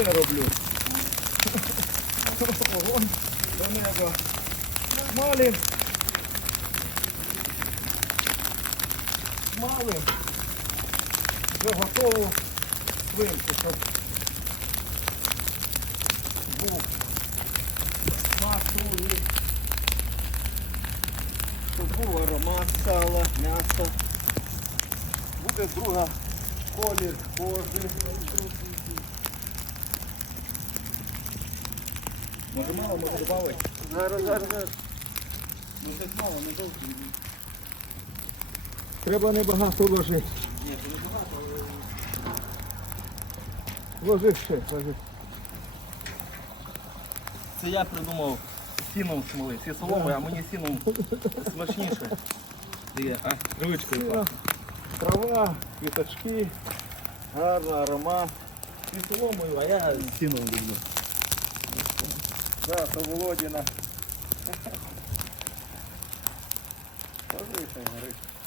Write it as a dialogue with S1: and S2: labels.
S1: Я роблю. Вогонь до неба. Мали. Мали. Вже готову свинку, щоб був масу щоб був аромат сала, м'яса. Буде друга колір кожи.
S2: Може мало, може додати?
S1: Зараз, зараз, зараз. Ну десь мало, не довше. Треба небагато ложити.
S2: Ні, це не багато, але...
S1: Ложи ще, ложи.
S2: Це я придумав сіном смоли. Всі соломи, а мені сіном смачніше. Є, а, Ручкою пахне.
S1: Трава, квіточки, гарний аромат.
S2: Всі соломою, а я сіном люблю.
S1: Да, то Володіна. Тоже горить.